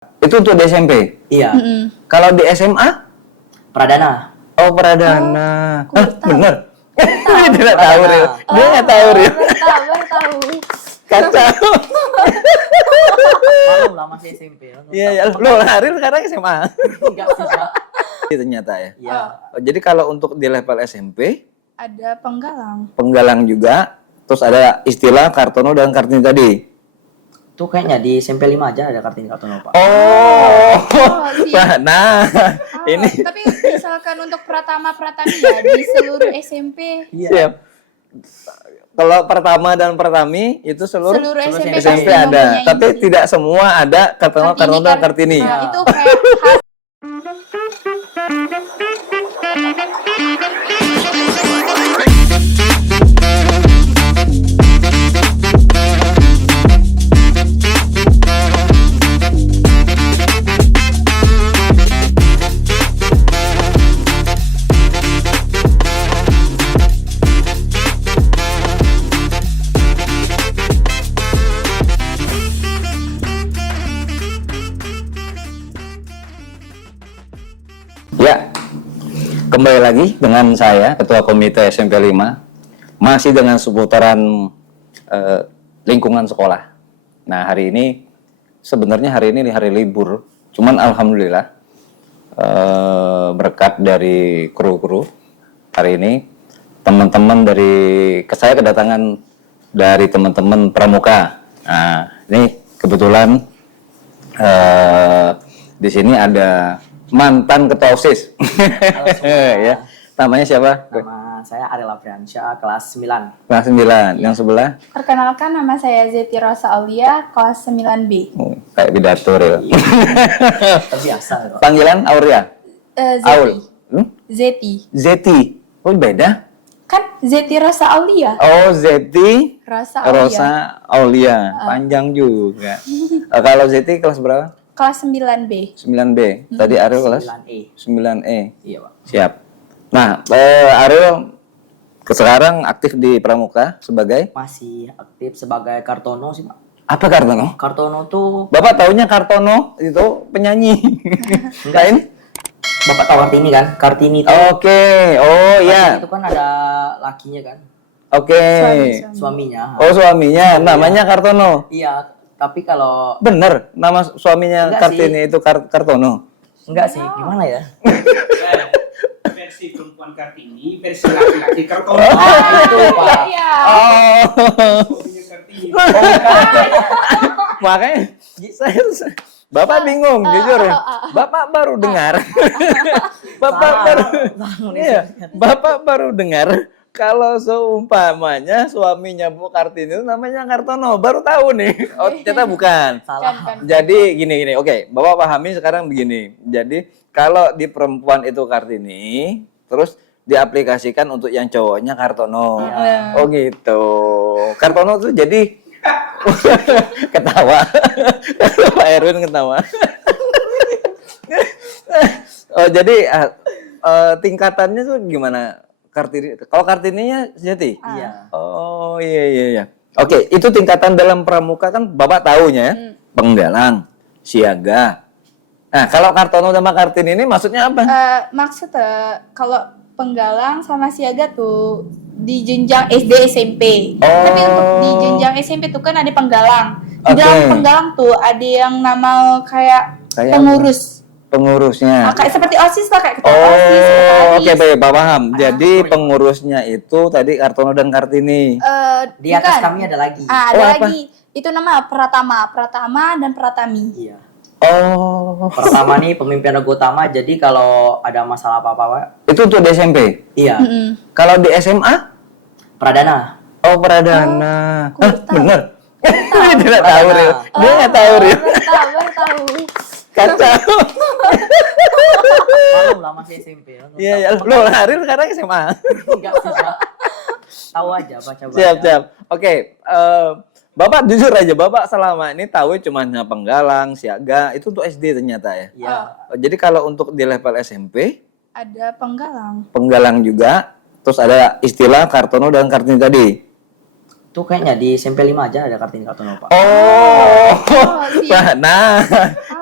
Itu untuk di SMP. Iya. Kalau di SMA? Pradana. Oh, Pradana. Aku baru tahu. Bener. Dia tidak Pradana. tahu, Ril. Dia nggak tahu, Ril. Baru tahu. Kacau. Malu lah masih SMP. Iya, ya. Lo Ril sekarang SMA. Enggak sih, Pak. Ternyata ya. Iya. Oh, jadi kalau untuk di level SMP, Ada penggalang. penggalang juga, terus ada istilah Kartono dan Kartini tadi. Itu kayaknya di SMP 5 aja ada Kartini Kartono, Pak. Oh, siap. nah, ini Tapi misalkan untuk pratama-pratami ya di seluruh SMP. siap. Kalau pertama dan pertami itu seluruh Seluruh SMP SMP pasti ada, mempunyai tapi ini. tidak semua ada Kartono, Kartono dan Kartini. Nah, itu kayak khas. Ya, kembali lagi dengan saya, Ketua Komite SMP 5, masih dengan seputaran lingkungan sekolah. Nah, hari ini, sebenarnya hari ini hari libur, cuman Alhamdulillah, berkat dari kru-kru, hari ini, teman-teman dari, saya kedatangan dari teman-teman pramuka. Nah, ini kebetulan di sini ada mantan ketua OSIS. Ya. Namanya siapa? Nama saya Ariel Abriansyah, kelas 9. Kelas 9. Yang sebelah? Perkenalkan, nama saya Zeti Rosa Aulia, kelas 9B. Oh, kayak pidato, Ril. Terbiasa, Pak. Panggilan Auria? Zeti. Aul. Zeti. Zeti. Oh, beda? Kan Zeti Rosa Aulia. Oh, Zeti Rosa Aulia. Rosa Aulia. Panjang juga. Kalau Zeti kelas berapa? Kelas 9B. 9B. Tadi Ariel kelas 9E. 9E. Iya, Pak. Siap. Nah, Ariel sekarang aktif di Pramuka sebagai Masih aktif sebagai Kartono sih, Pak. apa, Kartono? Kartono tuh Bapak taunya Kartono itu penyanyi. Enggak ini? Bapak tahu Kartini kan? Kartini itu, Oke. Oh Kartini ya. itu kan ada lakinya kan? Oke. Suami. Suaminya. Oh, suaminya namanya Kartono. Iya, tapi kalau Bener, nama suaminya Enggak Kartini itu Kartono. enggak sih, gimana ya? Versi perempuan Kartini, versi laki-laki Kartono. Itu, Pak. Iya. Oh. Suaminya Kartini. Makanya Bapak bingung jujur ya. Bapak baru dengar. Bapak baru iya, Bapak baru dengar kalau seumpamanya suaminya Bu Kartini itu namanya Kartono. Baru tahu nih. Oh, ternyata bukan. Salah. Jadi gini. Oke, Bapak pahami sekarang begini. Jadi kalau di perempuan itu Kartini, terus diaplikasikan untuk yang cowoknya Kartono. Oh gitu. Kartono tuh jadi ketawa. Pak Erwin ketawa. Oh, jadi tingkatannya tuh gimana? Kartini. Kalau Kartininya Jati? Iya. Oh iya. Oke, itu tingkatan dalam pramuka kan Bapak tahunya ya. Penggalang, siaga. Nah, kalau Kartono sama Kartini ini maksudnya apa? Maksudnya kalau penggalang sama siaga tuh di jenjang SD SMP. Oh. Tapi untuk di jenjang SMP tuh kan ada penggalang. Di Oke. dalam penggalang tuh ada yang nama kayak Kayak pengurus. Pengurusnya. Nah, kayak seperti OSIS lah, kayak ketua OSIS, Oh, sekretaris. oke baik, Pak paham. Jadi pengurusnya itu tadi Kartono dan Kartini. Di atas Bukan. kami ada lagi. Ada Oh, apa? lagi. Itu nama Pratama dan Pratami. Iya. Oh, Pertama nih pemimpin regu utama, jadi kalau ada masalah apa-apa, itu untuk di SMP. iya, Kalau di SMA? Pradana. Oh, Pradana. aku baru tahu. Bener. Dia tidak tahu, Ril. Dia nggak tahu, Ril. Baru tahu. Kacau. Malu lah masih SMP. Iya, ya. Lo Ril sekarang SMA. Enggak sih, Pak. Tahu aja baca-baca. Siap. Oke, Bapak jujur aja, Bapak selama ini tahu cuma penggalang, siaga, itu untuk SD ternyata ya. Iya. Jadi kalau untuk di level SMP, Ada penggalang. penggalang juga, terus ada istilah Kartono dan Kartini tadi. Itu kayaknya di SMP 5 aja ada Kartini Kartono, Pak. Oh, siap. nah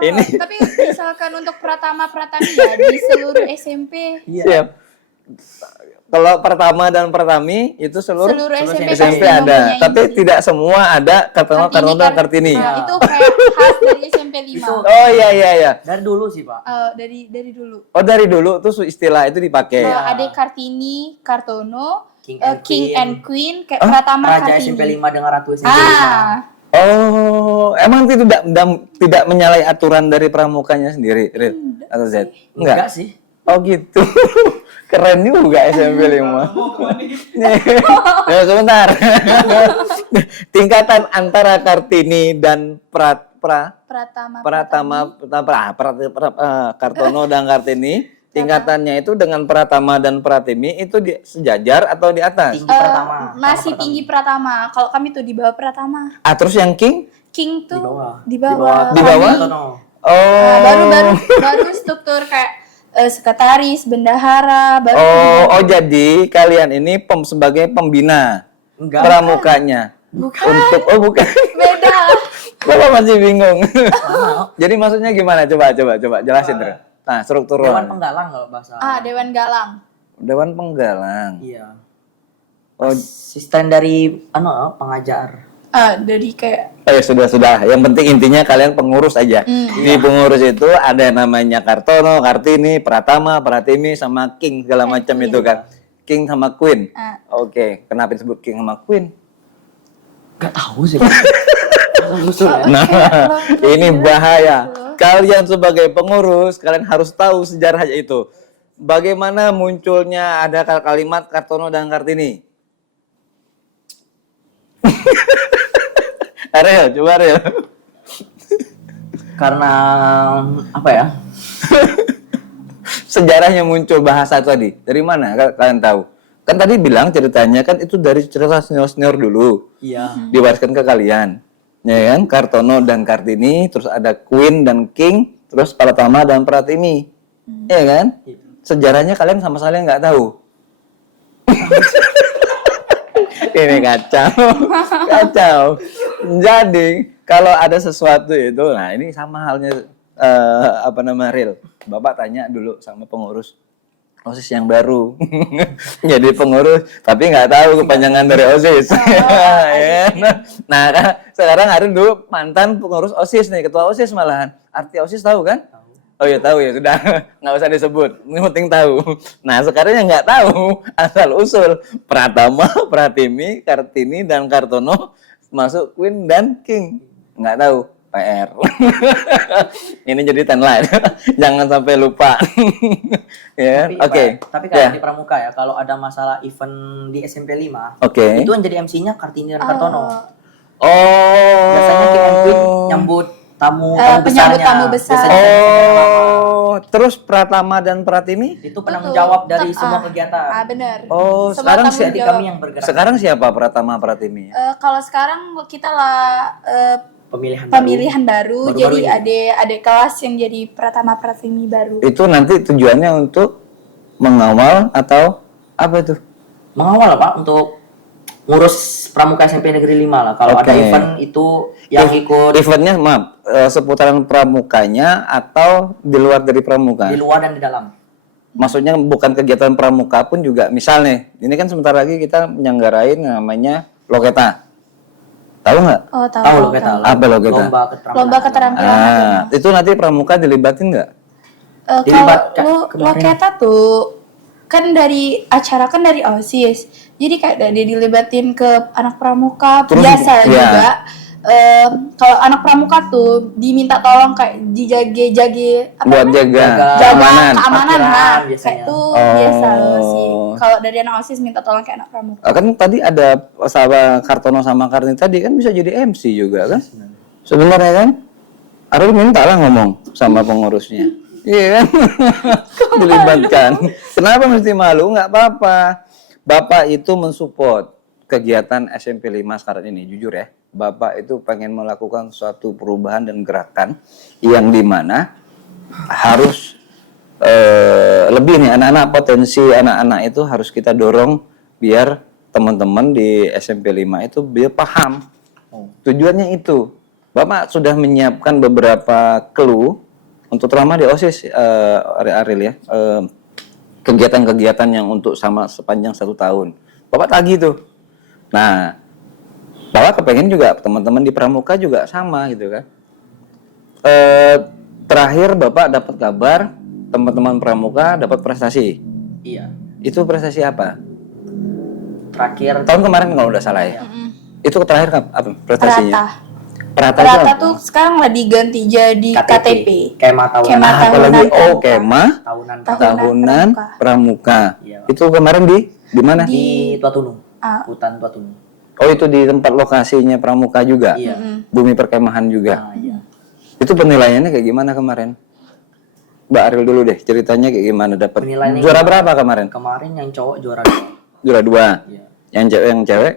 ini Tapi misalkan untuk Pratama ya di seluruh SMP, siap. Kalau pertama dan Pratami itu seluruh SMP SMP pasti ada, mempunyai tapi sih. tidak semua ada Kartono dan Kartini. Nah, itu kayak khas dari SMP 5. Oh iya. Dari dulu sih, Pak. Dari dulu. Oh dari dulu tuh istilah itu dipakai. Ada Kartini, Kartono, King King and and Queen, kayak Pratama Raja Kartini. SMP 5 dengan Ratu SMP 5. Oh, emang itu tidak menyalahi aturan dari pramukanya sendiri, Ril? Atau Z? Enggak sih. Oh gitu. Keren juga SMP 5. Mau kemana nih? Ya, sebentar. Tingkatan antara Kartini dan Kartono dan Kartini, tingkatannya itu dengan Pratama dan Pratimi itu sejajar atau di atas? Tinggi pertama. Masih tinggi Pratama. Kalau kami tuh di bawah Pratama. Ah, terus yang King? King tuh Di bawah. Di bawah? Kartono. Oh. Baru struktur kayak sekretaris, bendahara, baru. Jadi kalian ini sebagai pembina Enggak. pramukanya. Bukan. Bukan. Beda. Bapak masih bingung. Jadi maksudnya gimana? Coba jelasin terus. Nah, struktural. Dewan Penggalang kalau bahasa. Dewan Galang. Dewan Penggalang. Iya. Oh, Asisten dari pengajar. Dari kayak ya sudah. Yang penting intinya kalian pengurus aja. Di pengurus itu ada namanya Kartono, Kartini, Pratama, Pratimi, sama King segala macam itu kan. King sama Queen. Oke, kenapa disebut King sama Queen? Gak tahu sih, Pak. Usul ya. Nah, ini bahaya. Kalian sebagai pengurus, kalian harus tahu sejarahnya itu. Bagaimana munculnya ada kalimat Kartono dan Kartini? Ariel, coba Ariel. Karena apa ya? Sejarahnya muncul bahasa tadi. Dari mana kalian tahu? Kan tadi bilang ceritanya kan itu dari cerita senior-senior dulu. Iya. Diwariskan ke kalian. Ya kan? Kartono dan Kartini, terus ada Queen dan King, terus Pratama dan Pratimi. Ya kan? Sejarahnya kalian sama sekali nggak tahu. Ini kacau. Jadi kalau ada sesuatu itu, nah ini sama halnya Ril. Bapak tanya dulu sama pengurus OSIS yang baru. Jadi pengurus tapi nggak tahu kepanjangan dari OSIS. Nah, sekarang hari dulu mantan pengurus OSIS nih, ketua OSIS malahan. Arti OSIS tahu kan? Oh ya tahu ya, sudah nggak usah disebut, yang penting tahu. Nah sekarang yang nggak tahu asal usul Pratama, Pratimi, Kartini dan Kartono masuk Queen dan King, nggak tahu. PR. Ini jadi timeline. Jangan sampai lupa. Ya, oke. Tapi kalau di Pramuka ya, kalau ada masalah event di SMP 5, itu yang jadi MC-nya Kartini dan Kartono. Biasanya King and Queen nyambut tamu besarnya. Terus Pratama dan Pratimi? Itu penanggung jawab dari semua kegiatan. Benar. Sekarang kami yang bergerak. Sekarang siapa Pratama Pratimi? Kalau sekarang kita lah pemilihan baru jadi adik kelas yang jadi Pratama Pratimi baru. Itu nanti tujuannya untuk mengawal atau apa itu? Mengawal Pak, untuk ngurus Pramuka SMP Negeri 5 lah. Kalau ada event itu yang ikut. Eventnya seputaran Pramukanya atau di luar dari Pramuka? Di luar dan di dalam. Maksudnya bukan kegiatan Pramuka pun juga. Misalnya, ini kan sebentar lagi kita menyelenggarain namanya Loketa. Tahu nggak? Tahu Loketa. Apa Loketa? Lomba keterampilan. Itu nanti Pramuka dilibatin nggak? Kalau Loketa tuh kan dari OSIS. Jadi kayak dia dilibatin ke anak Pramuka. Terus, biasa juga. Kalau anak Pramuka tuh diminta tolong kayak dijage buat jaga keamanan lah. Kayak tuh biasa sih. Kalau dari anak OSIS minta tolong kayak anak Pramuka. Kan tadi ada sahabat Kartono sama Kartini tadi kan bisa jadi MC juga kan? Sebenarnya kan? Arul minta lah ngomong sama pengurusnya. Iya kan? Dilibatkan. Kenapa mesti malu? Nggak apa-apa. Bapak itu mensupport kegiatan SMP 5 sekarang ini, jujur ya. Bapak itu pengen melakukan suatu perubahan dan gerakan yang dimana harus lebih nih anak-anak, potensi anak-anak itu harus kita dorong biar teman-teman di SMP 5 itu biar paham. Tujuannya itu. Bapak sudah menyiapkan beberapa clue untuk terutama di OSIS, Ariel ya. Kegiatan-kegiatan yang untuk sama sepanjang 1 tahun. Bapak tagih tuh. Nah, Bapak kepengen juga teman-teman di Pramuka juga sama gitu kan. Terakhir Bapak dapat kabar teman-teman Pramuka dapat prestasi. Iya. Itu prestasi apa? Terakhir Tahun kemarin kalau udah salah ya. Itu terakhir apa prestasinya? Perata Perata tuh sekarang lagi diganti jadi KTP. Kemah tahunan. Kemah tahunan. Apalagi Pramuka. tahunan Pramuka. Iya. Itu kemarin di mana? Di Tuatunu. Ah. Hutan Tuatunu. Oh, itu di tempat lokasinya Pramuka juga. Iya. Bumi perkemahan juga. Iya. Itu penilaiannya kayak gimana kemarin? Mbak Ariel dulu deh, ceritanya kayak gimana dapat Penilaiannya juara gimana? berapa kemarin? Kemarin yang cowok juara 2. Juara 2. Iya. Yang cewek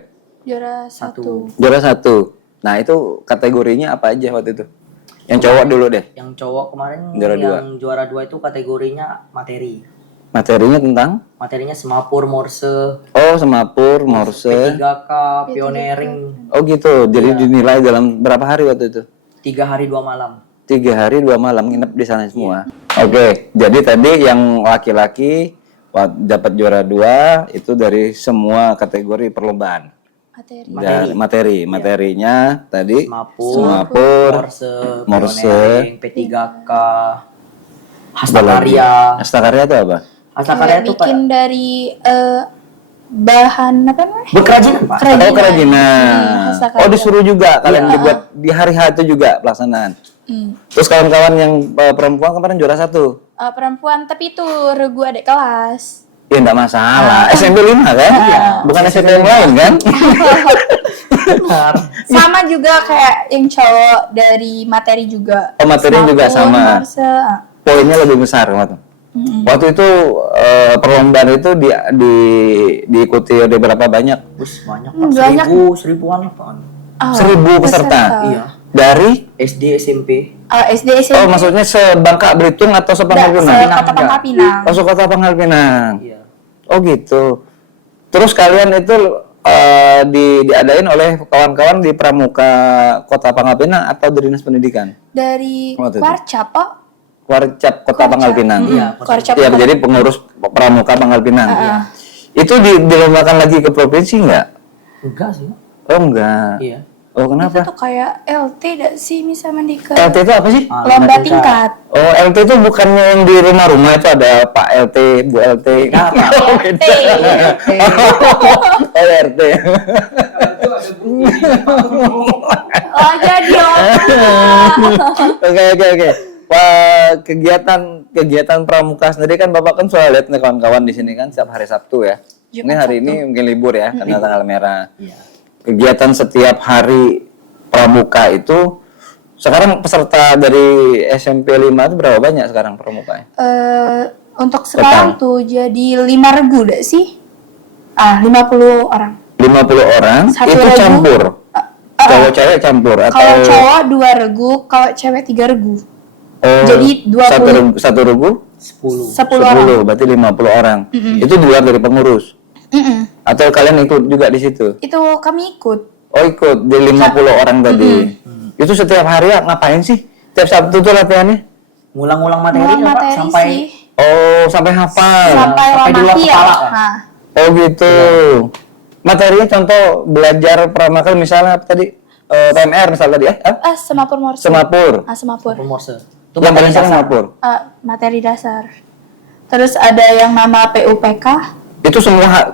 Juara 1. juara 1. Nah, itu kategorinya apa aja waktu itu? Yang cowok dulu deh. Yang cowok kemarin Juara yang juara 2 itu kategorinya materi. Materinya tentang Materinya semapur, morse, semapur, morse. P3K, pioneering. Oh gitu. Jadi dinilai dalam berapa hari waktu itu? 3 hari 2 malam. 3 hari 2 malam nginep di sana semua. Oke, jadi tadi yang laki-laki dapat juara 2 itu dari semua kategori perlombaan. Materi. Materinya tadi Semapur, morse, pioneering, P3K, hastakarya. Hastakarya itu apa? Hastakarya Kayak itu bikin dari bahan apa namanya? kerajinan, Pak. Oh, kerajinan. hastakarya. Oh, disuruh juga kalian dibuat di hari H itu juga pelaksanaan. Terus kawan-kawan yang perempuan kemarin juara 1. Perempuan, tapi itu regu adik kelas. Ya enggak masalah. SMP 5 kan? Bukan SMP yang lain kan? Sama juga kayak yang cowok dari materi juga. Oh, materi juga sama. Morse. Poinnya lebih besar waktu. Waktu itu perlombaan itu diikuti oleh berapa banyak? Banyak, Pak. Banyak. 1000-an lah, Pak. 1000 peserta. Iya. Dari SD, SMP. SD SMP. Oh, maksudnya sebangka Belitung atau sepangkal Pinang? Kota Pangkal Pinang. Oh, Kota Pangkal Pinang. Iya. Oh, gitu. Terus kalian itu diadain oleh kawan-kawan di Pramuka Kota Pangkal Pinang atau dari Dinas Pendidikan? Dari Waktu itu. Warcap, Pak. Warcap Kota Pangkal Pinang. Iya, Warcap. Iya, jadi pengurus Pramuka Pangkal Pinang. Itu dilombakan lagi ke provinsi nggak? Enggak sih. Oh, enggak. Iya. Oh, Itu kenapa? tuh kayak LT dak sih misalnya Mandika. LT itu apa sih? Lomba tingkat. Oh, LT itu bukannya yang di rumah-rumah itu ada Pak LT, Bu LT. Oh, LT. Oh, RT. Kalau itu ada buku Oh, jadi Oke. Wah, kegiatan pramuka sendiri kan Bapak kan selalu lihat nih kawan-kawan di sini kan setiap hari Sabtu ya. Ini hari ini mungkin libur ya karena tanggal merah. Iya. Kegiatan setiap hari pramuka itu sekarang peserta dari SMP 5 itu berapa banyak sekarang pramuka? untuk sekarang tuh jadi 5 regu dak sih? 50 orang. 50 orang Satu itu regu. campur. Cowok-cewek campur atau Kalau cowok 2 regu, kalau cewek 3 regu. oh, jadi 20. satu regu 10. 10 orang. berarti 50 orang. Itu di luar dari pengurus. Atau kalian ikut juga di situ? Itu kami ikut. Oh, ikut di 50 orang tadi. Itu setiap hari ngapain sih? Tiap Sabtu tuh latihannya? Ngulang-ngulang materi, Ngulang ya, Pak, materi sampai sih. Oh, sampai hafal. Sampai sampai di luar mati ya. kepala lah. Nah, Oh, gitu. Materinya contoh belajar pramuka misalnya apa tadi? PMR misalnya tadi ya? semapur morse. Semapur. Semapur. Morse. Itu Yang paling sering dasar. semapur. Materi dasar. Terus ada yang nama PUPK. Itu semua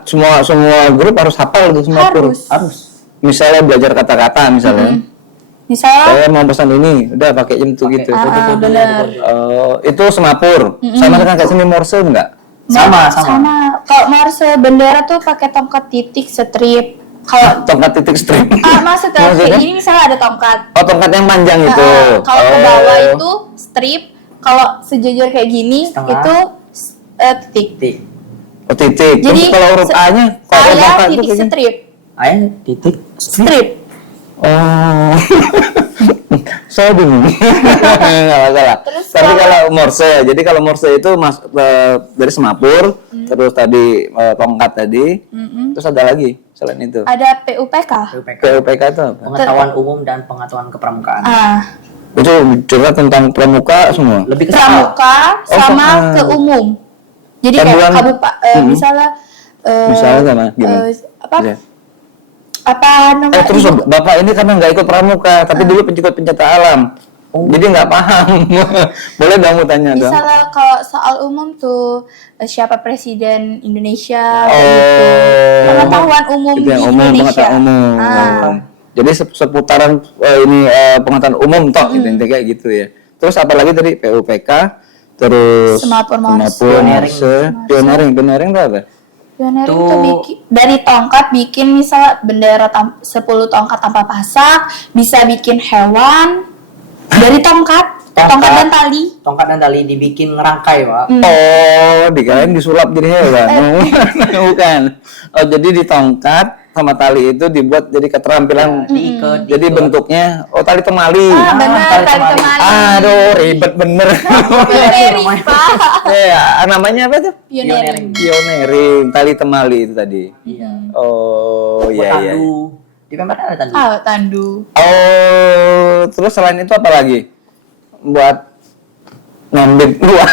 grup harus hafal tuh semapur. Harus. Misalnya belajar kata-kata misalnya. Misalnya Saya mau pesan ini, udah pakai jam tuh gitu. benar. Itu semapur. Sama dengan kayak seni morse enggak? Sama. Kalau morse bendera tuh pakai tongkat titik strip. Kalau Tongkat titik strip. maksudnya kayak Maksudnya? gini misalnya ada tongkat. Oh, tongkat yang panjang itu. Kalau ke bawah itu strip. Kalau sejajar kayak gini Setengah. itu titik. Titik. Oh, titik. Jadi Terus kalau huruf A-nya kalau saya tongkat itu titik kayak gini. strip. Ayo titik. Strip. Oh. Saya bingung. Nggak masalah. Terus Tapi kalau morse, jadi kalau morse itu dari semapur, terus tadi tongkat tadi, terus ada lagi selain itu? Ada PUPK. PUPK itu apa? Pengetahuan umum dan pengetahuan kepramukaan. Itu curhat tentang pramuka semua? Lebih ke Pramuka sama ke umum. Jadi kayak misalnya sama gimana? apa namanya? Terus Bapak ini karena nggak ikut pramuka, tapi dulu ikut pencipta alam. Jadi nggak paham. Boleh dong tanya dong. Misalnya kalau soal umum tuh siapa presiden Indonesia gitu. Pengetahuan umum Itu di yang Indonesia. Umum. Jadi seputaran ini pengetahuan umum toh gitu intinya kayak gitu ya. Terus apalagi tadi PUPK, terus Semapur pioneering itu apa? Pioneering tuh bikin dari tongkat bikin misalnya bendera 10 tongkat tanpa pasak, bisa bikin hewan dari tongkat dan tali. Tongkat dan tali dibikin ngerangkai, Pak. Oh, dikirain disulap jadi hewan. Bukan. Oh, jadi di tongkat sama tali itu dibuat jadi keterampilan. Jadi bentuknya tali temali. Benar, tali temali. Aduh, ribet bener. Pioneering, Pak. Ya, namanya apa tuh? Pioneering. Tali temali itu tadi. Iya. Oh, iya. Tandu. Di Pemda ada tandu. Tandu. Oh, terus selain itu apa lagi? Buat ngambil luar.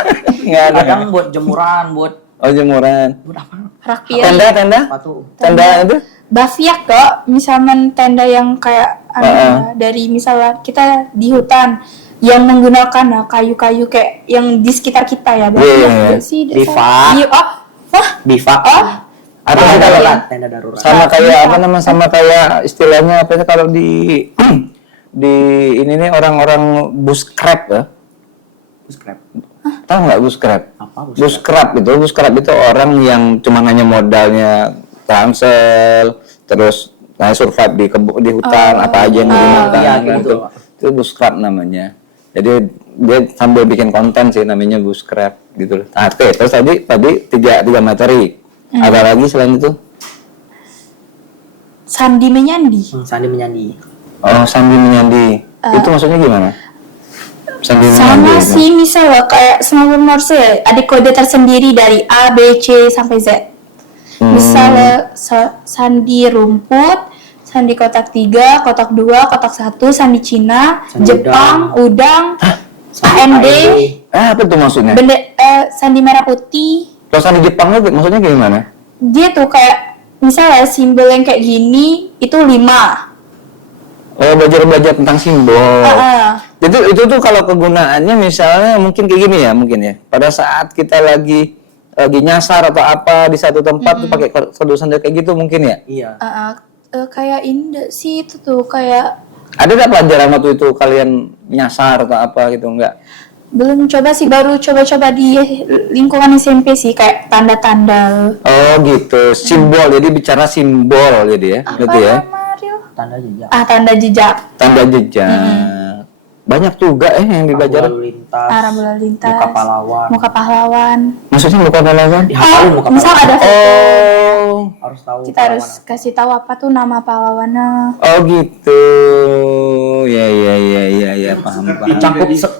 Kadang buat jemuran, buat jemuran. Buat apa? Rak piring. Tenda? Sepatu. Tenda itu? Bafiak kok, misalnya tenda yang kayak dari misalnya kita di hutan yang menggunakan kayu-kayu kayak yang di sekitar kita ya. Iya. Bivak. Atau tenda darurat. Sama kayak sama kayak istilahnya apa itu kalau di ini nih orang-orang buskrap ya. Buskrap. Tahu nggak buskrap? Apa Buskrap itu orang yang cuma hanya modalnya ransel, terus survive di hutan apa aja yang dimakan gitu. Itu buskrap namanya. Jadi dia sambil bikin konten sih namanya buskrap gitu loh. Oke, terus tadi tiga materi. Ada lagi selain itu? Sandi menyandi. Sandi menyandi. Oh, sandi menyandi. Itu maksudnya gimana? Sandi Sama menyandi. sih misalnya kayak semapur Morse ada kode tersendiri dari A, B, C sampai Z. Misalnya sandi rumput, sandi kotak 3, kotak 2, kotak 1, sandi Cina, sandi Jepang, udang, AMD. Apa tuh maksudnya? Sandi merah putih. Kalau sandi Jepang itu maksudnya gimana? Dia tuh kayak misalnya simbol yang kayak gini itu 5. Oh, belajar tentang simbol. Jadi itu tuh kalau kegunaannya misalnya mungkin kayak gini ya, mungkin ya. Pada saat kita lagi nyasar atau apa di satu tempat tuh pakai kode sandi kayak gitu mungkin ya? Iya. Kayak ini sih itu tuh kayak ada nggak pelajaran waktu itu kalian nyasar atau apa gitu enggak? belum coba sih, baru coba-coba di lingkungan SMP sih kayak tanda-tanda. Oh gitu, simbol. Jadi bicara simbol jadi ya, gitu ya. Tanda jejak. Tanda jejak. Tanda jejak. Banyak juga yang dibajar. Rambu lalu lintas. Muka pahlawan. Maksudnya muka pahlawan? Dihafalin muka pahlawan. Misal ada foto. Harus tahu. Kita harus kasih tahu apa tuh nama pahlawannya. Oh gitu. Ya, paham.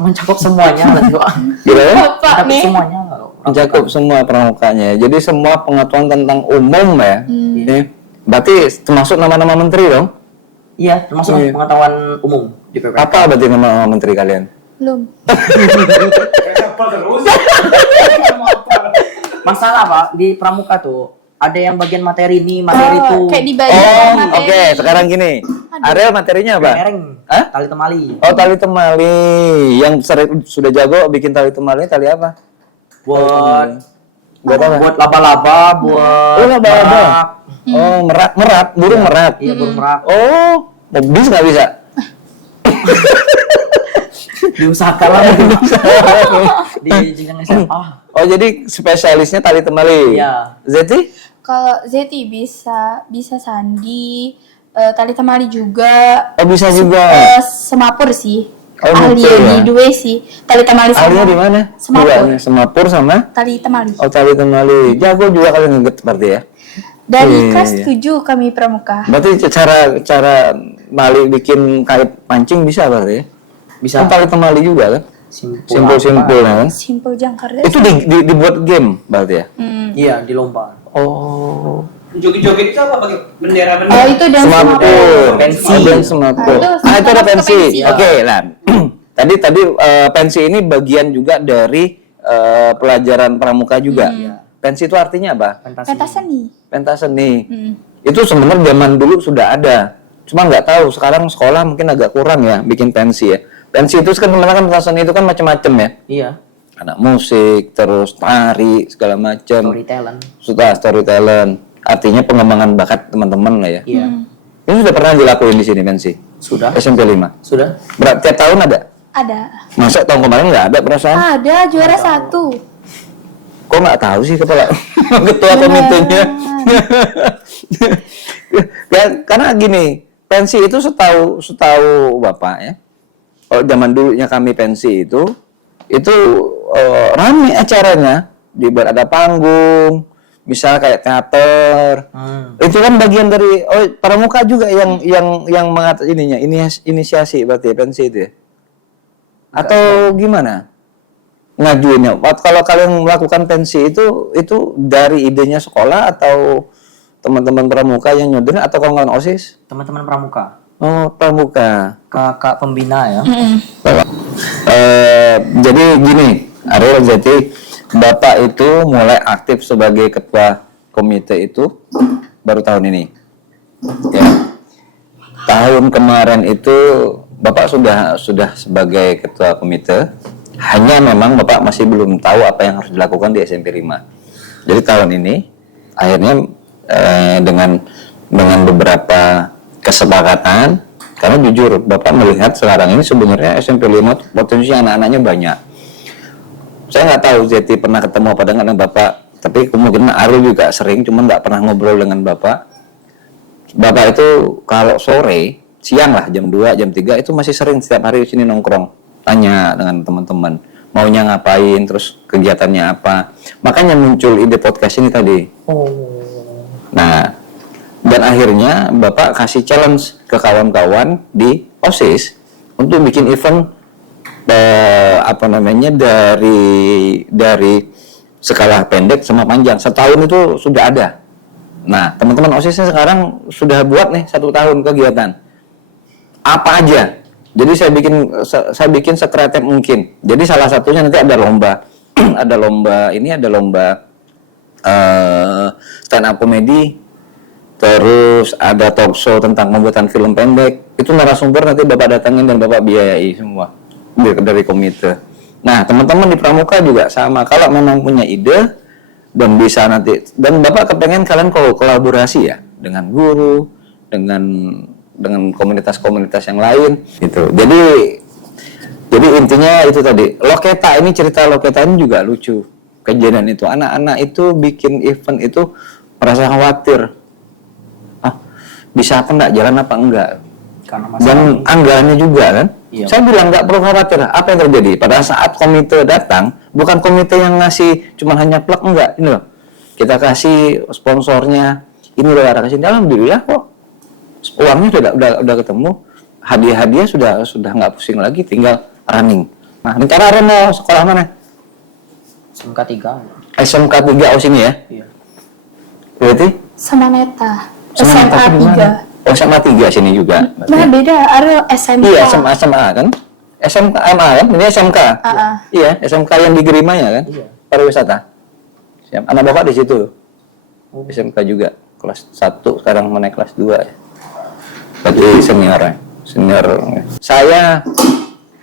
Mencakup semuanya lah tuh. Gimana? Semuanya. Mencakup semua pramukanya. Jadi semua pengetahuan tentang umum ya. Ini berarti termasuk nama-nama menteri dong? Iya, termasuk pengetahuan umum di PPK. Apa berarti nama menteri kalian? Belum. Masalah Pak, di pramuka tuh ada yang bagian materi ini, materi itu. Kayak dibagian materi. Oke, sekarang gini. Ariel materinya apa? Hah? Tali temali. Oh, tali temali. Yang sudah jago bikin tali temali, tali apa? Buat apa? Buat laba-laba, buat laba-laba. Oh, merak, burung merak. Iya, burung merak. Oh, bisa nggak bisa? Diusahakan lah. Di jenjang SMA. Oh, jadi spesialisnya tali temali. Iya. Zeti? Kalau Zeti bisa sandi, tali temali juga. Oh, bisa juga. Semapur sih. Oh, ahli betul, di dua sih. Tali temali sama. Ahlinya di mana? Semapur. Semapur sama Tali temali. Oh, tali temali. Jago juga kalian ngeget berarti ya. Dari kelas 7 kami pramuka. Berarti cara Mali bikin kait pancing bisa berarti ya? Bisa. Kan tali temali juga kan? Simpul kan? Simpul jangkar. Itu dibuat game berarti ya? Iya, di lomba. Oh. Joget-joget itu apa pakai bendera-bendera? Oh, itu dan Semaput. Pensi. Oh, dan semaput. Nah, Itu ada masuk ke pensi. pensi. Oke, lah. Tadi pensi ini bagian juga dari pelajaran pramuka juga. Pensi itu artinya apa? pentas seni. Pentas seni. Itu sebenarnya zaman dulu sudah ada. Cuma nggak tahu sekarang sekolah mungkin agak kurang ya bikin pensi ya. Pensi itu kan sebenarnya kan pentas seni itu kan macam-macam ya. Iya. Ada musik, terus tari segala macam. Storytelling. Artinya pengembangan bakat teman-teman lah ya. Iya. Ini sudah pernah dilakuin di sini pensi? Sudah. SMP 5. Sudah. Berarti tiap tahun ada? Ada. Masa tahun kemarin nggak ada perasaan? Ada juara 1. Kok nggak tahu sih kepala ketua komitenya? Ya, karena gini, pensi itu setahu bapak ya. Kalau zaman dulunya kami pensi itu rame acaranya, dibuat ada panggung, misal kayak teater. Itu kan bagian dari pramuka juga yang mengatur ininya, inisiasi berarti ya, pensi itu ya. Atau gimana? Ngajuinnya. Kalau kalian melakukan pensi itu dari idenya sekolah atau teman-teman pramuka yang nyudurin atau kawan-kawan OSIS? Teman-teman pramuka. Oh, pramuka. Kakak pembina ya. Jadi gini, Ariel, jadi Bapak itu mulai aktif sebagai ketua komite itu baru tahun ini. Ya. Tahun kemarin itu Bapak sudah sebagai ketua komite, hanya memang Bapak masih belum tahu apa yang harus dilakukan di SMP 5. Jadi tahun ini akhirnya dengan beberapa kesepakatan, karena jujur Bapak melihat sekarang ini sebenarnya SMP 5 potensi anak-anaknya banyak. Saya nggak tahu Zeti pernah ketemu apa dengan Bapak, tapi kemungkinan Ariel juga sering, cuma nggak pernah ngobrol dengan Bapak. Bapak itu kalau sore, siang lah, jam 2, jam 3 itu masih sering setiap hari di sini nongkrong, tanya dengan teman-teman, maunya ngapain, terus kegiatannya apa. Makanya muncul ide podcast ini tadi. Nah, dan akhirnya Bapak kasih challenge ke kawan-kawan di OSIS untuk bikin event dari skala pendek sama panjang. Setahun itu sudah ada. Nah, teman-teman OSIS sekarang sudah buat nih 1 tahun kegiatan. Apa aja? Jadi saya bikin sekreatif mungkin. Jadi salah satunya nanti ada lomba, ada lomba stand up comedy, terus ada talk show tentang pembuatan film pendek. Itu narasumber nanti Bapak datangin dan Bapak biayai semua dari komite. Nah, teman-teman di pramuka juga sama. Kalau memang punya ide dan bisa nanti, dan Bapak kepengen kalian kolaborasi ya dengan guru, dengan komunitas-komunitas yang lain gitu. Jadi intinya itu tadi. Cerita Loketa ini juga lucu. Kejadian itu anak-anak itu bikin event itu merasa khawatir. Bisa apa enggak, jalan apa enggak? Dan anggarannya juga kan. Iya. Saya bilang nggak perlu khawatir. Apa yang terjadi? Pada saat komite datang, bukan komite yang ngasih cuma hanya plug, enggak. Ini loh. Kita kasih sponsornya. Ini loh, kasih. Alhamdulillah kok. Uangnya udah ketemu. Hadiah-hadiah sudah nggak pusing lagi, tinggal running. Nah, rencana Aren mau sekolah mana? SMK 3. SMK 3 sini ya? Iya. Berarti? Sama Neta. SMA 3. Oh, SMA 3 sini juga. Nah, beda. Ariel SMK. Iya, SMA kan? SMK MA kan? Ini SMK. Iya, SMK yang di Gerimanya kan? Iya. Pariwisata. Siap. Anak Bapak di situ. SMK juga. Kelas 1 sekarang mau naik kelas 2 ya. Berarti senior. Saya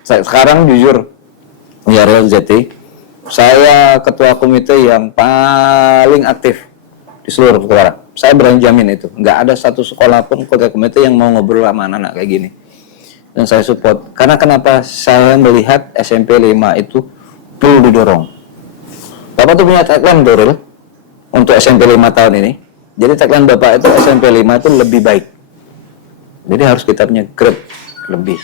sekarang jujur, ya Ariel Zeti, saya ketua komite yang paling aktif di seluruh sekolah. Saya berani jamin itu. Nggak ada satu sekolah pun ketua komite yang mau ngobrol sama anak-anak kayak gini. Dan saya support. Karena kenapa? Saya melihat SMP 5 itu perlu didorong. Bapak tuh punya tagline, Doril, untuk SMP 5 tahun ini. Jadi tagline Bapak itu SMP 5 itu lebih baik. Jadi harus kita punya grade lebih.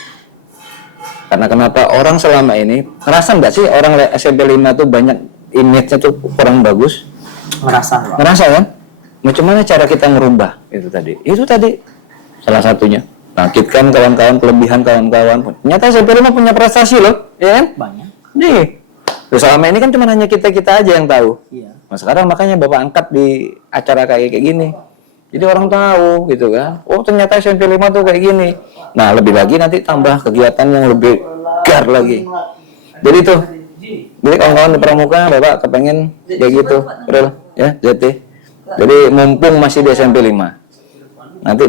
Karena kenapa? Orang selama ini, ngerasa nggak sih orang SMP 5 itu banyak image-nya tuh kurang bagus? Ngerasa kan? Bagaimana cara kita merubah itu tadi salah satunya. Bangkitkan kawan-kawan, kelebihan kawan-kawan. Ternyata SMP 5 punya prestasi loh, ya kan? Banyak. Nih, selama ini kan cuma hanya kita aja yang tahu. Iya. Nah, sekarang makanya Bapak angkat di acara kayak gini. Jadi orang tahu gitu kan. Oh ternyata SMP 5 tuh kayak gini. Nah lebih lagi nanti tambah kegiatan yang lebih gar lagi. Jadi tuh. Jadi kawan-kawan di Pramuka Bapak kepengen kayak gitu. Real ya Jati. Jadi mumpung masih di SMP 5. Nanti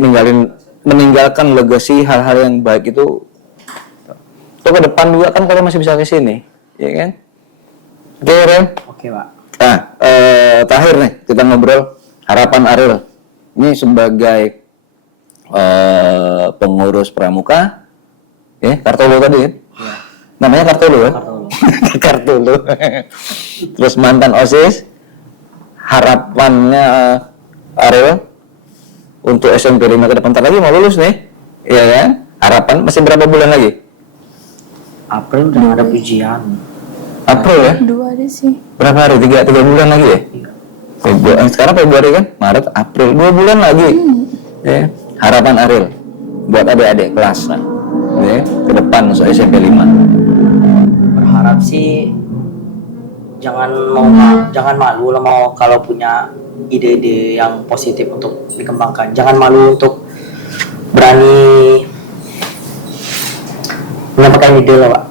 meninggalkan legasi hal-hal yang baik itu. Tuh ke depan juga kan kalau masih bisa ke sini, ya kan? Oke, Ren. Oke, Pak. Nah, terakhir nih kita ngobrol harapan Ariel. Ini sebagai pengurus Pramuka, ya Kartolo tadi ya? Namanya Kartolo ya? Kartolo. Terus mantan OSIS, harapannya Ariel untuk SMP 5 ke depan lagi mau lulus nih, ya kan? Harapan masih berapa bulan lagi? April udah ada ujian. April ya? 2 ada sih. Berapa hari? 3 bulan lagi ya? Sekarang Februari kan? Maret, April, 2 bulan lagi. Ya. Harapan Ariel buat adik-adik kelas lah. Ya. Ke depan masuk SMP 5. Berharap sih jangan malu lah mau kalau punya ide-ide yang positif untuk dikembangkan. Jangan malu untuk berani menyampaikan ide lah, Pak.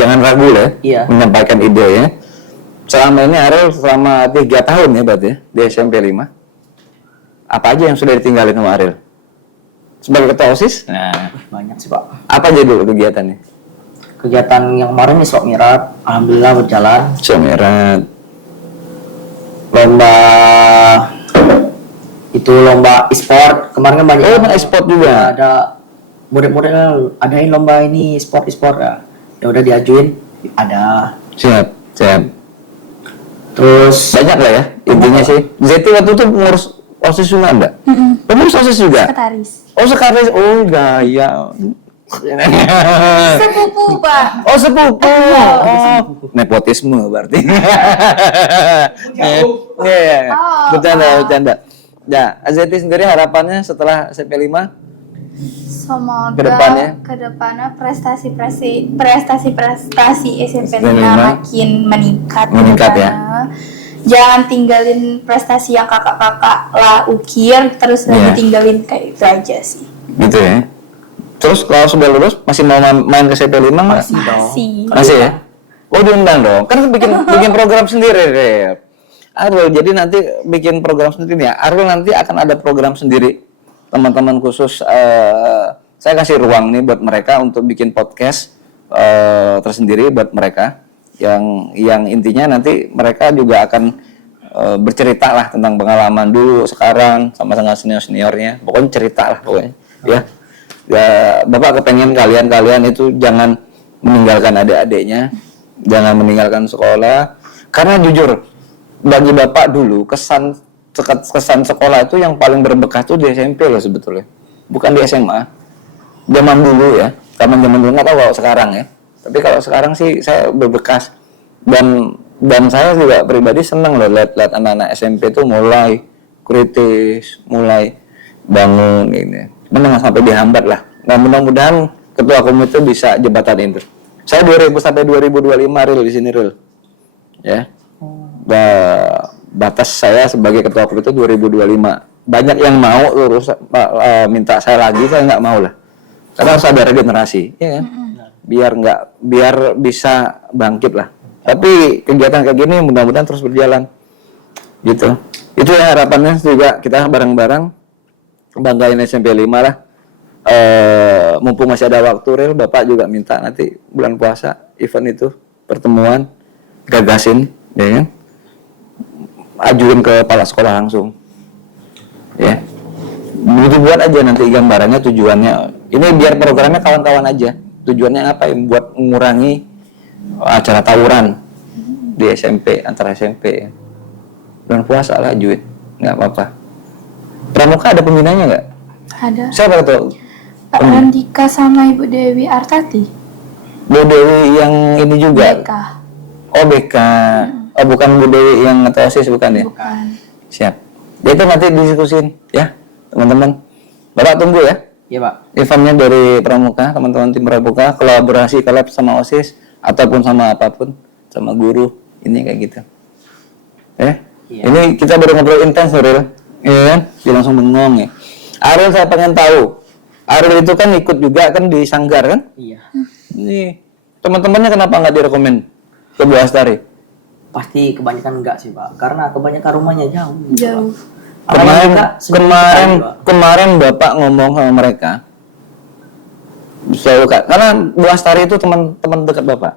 Jangan ragu lah Iya. menyampaikan ide ya. Selama ini Ariel selama 3 tahun ya berarti ya, di SMP 5. Apa aja yang sudah ditinggalin sama Ariel? Sebagai ketua OSIS? Nah, Banyak sih, Pak. apa aja dulu kegiatannya? Kegiatan yang kemarin di Swap Mirat, alhamdulillah berjalan. Semerat. Lomba e-sport kemarin kan banyak. Oh, e-sport juga. Ada model-model, adain lomba ini e-sport ya. Ya udah diajuin, ada. Siap. Terus Banyak lah ya intinya sih. Zeti waktu itu ngurus OSIS juga enggak? Pengurus OSIS juga? Sekretaris. Oh sekretaris, oh gaya. Sepupu, Pak. Oh sepupu. Oh nepotisme berarti. Iya. Bercanda. Ya, Azeti sendiri harapannya setelah SMP 5? Semoga kedepannya prestasi SMP 5 makin meningkat. Ya. Jangan tinggalin prestasi yang kakak-kakak lah ukir terus ditinggalin kayak itu aja sih. Gitu ya. Terus kalau sudah lulus masih mau main ke SMP 5 nggak? Masih ya? Oh diundang dong. Kan bikin program sendiri deh. Ariel, jadi nanti bikin program sendiri ya. Ariel nanti akan ada program sendiri. Teman-teman khusus saya kasih ruang nih buat mereka untuk bikin podcast tersendiri buat mereka yang intinya nanti mereka juga akan bercerita lah tentang pengalaman dulu sekarang sama senior-seniornya. Pokoknya cerita lah pokoknya. Ya, Bapak kepengen kalian itu jangan meninggalkan adik-adiknya, jangan meninggalkan sekolah. Karena jujur bagi Bapak dulu kesan sekolah itu yang paling berbekas tuh di SMP loh sebetulnya, bukan di SMA. Zaman dulu ya, zaman dulu nggak tahu kalau sekarang ya. Tapi kalau sekarang sih saya berbekas dan saya juga pribadi senang loh lihat anak-anak SMP tuh mulai kritis, mulai bangun ini. Menengah sampai dihambat lah. Nah mudah-mudahan ketua komite bisa jembatan itu. Saya 2000 sampai 2025 Ril di sini Ril. Ya. Batas saya sebagai ketua komite 2025. Banyak yang mau lurus minta saya lagi, saya nggak mau lah. Karena harus ada regenerasi, ya kan? Biar bisa bangkit lah. Tapi kegiatan kayak gini mudah-mudahan terus berjalan. Gitu. Itu ya harapannya juga kita bareng-bareng banggain SMP 5 lah. Mumpung masih ada waktu Ril, Bapak juga minta nanti bulan puasa event itu pertemuan gagasin, ya kan? Ajuin ke kepala sekolah langsung. Ya. Begitu buat aja nanti gambarannya tujuannya. Ini biar programnya kawan-kawan aja. Tujuannya apa ya? Buat mengurangi acara tawuran di SMP, antara SMP. Bulan puasa lah ajuin, nggak apa-apa. Pramuka ada pembinanya nggak? Ada. Siapa tuh? Pak Randika sama Ibu Dewi Artati. Bu Dewi yang ini juga? BK. Oh BK. Oh bukan Bu Dewi yang ngetua OSIS bukan ya? Bukan. Siap. Ya itu nanti diskusin ya teman-teman. Bapak tunggu ya. Iya Pak. Eventnya dari Pramuka, teman-teman tim Pramuka, kolaborasi collab sama OSIS ataupun sama apapun, sama guru, ini kayak gitu. Iya. Ini kita baru ngobrol intens Ril. Iya kan? Dia langsung bengong ya. Ariel saya pengen tahu. Ariel itu kan ikut juga kan di Sanggar kan? Iya. Nih, teman-temannya kenapa nggak direkomend ke Bu Astari? Pasti kebanyakan enggak sih Pak, karena kebanyakan rumahnya jauh. Jauh. Kemarin Bapak ngomong sama mereka. Selalu Kak, karena Bu Astari itu teman-teman dekat Bapak.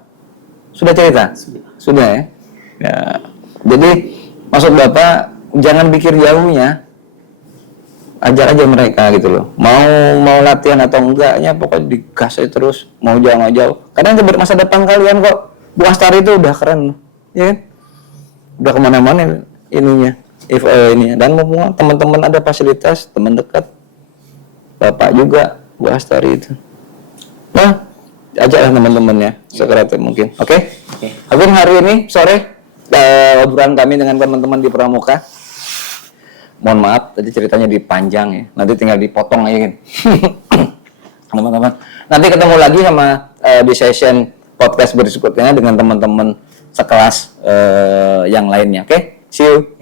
Sudah cerita? Sudah ya? Ya. Jadi maksud Bapak jangan pikir jauhnya. Ajar aja mereka gitu loh. Mau latihan atau enggaknya pokoknya digas aja terus, mau jauh nggak jauh. Karena buat masa depan kalian kok. Bu Astari itu udah keren, ya kan? Udah kemana-mana ininya, ininya. Dan mumpung teman-teman ada fasilitas, teman dekat, Bapak juga Bu Astari itu. Nah, ajaklah teman-temannya sekreatif mungkin. Oke? Agung, hari ini sore obrolan kami dengan teman-teman di Pramuka. Mohon maaf, tadi ceritanya dipanjang ya. Nanti tinggal dipotong aja kan. Teman-teman. Nanti ketemu lagi sama di session podcast berikutnya dengan teman-teman sekelas yang lainnya. Oke? See you.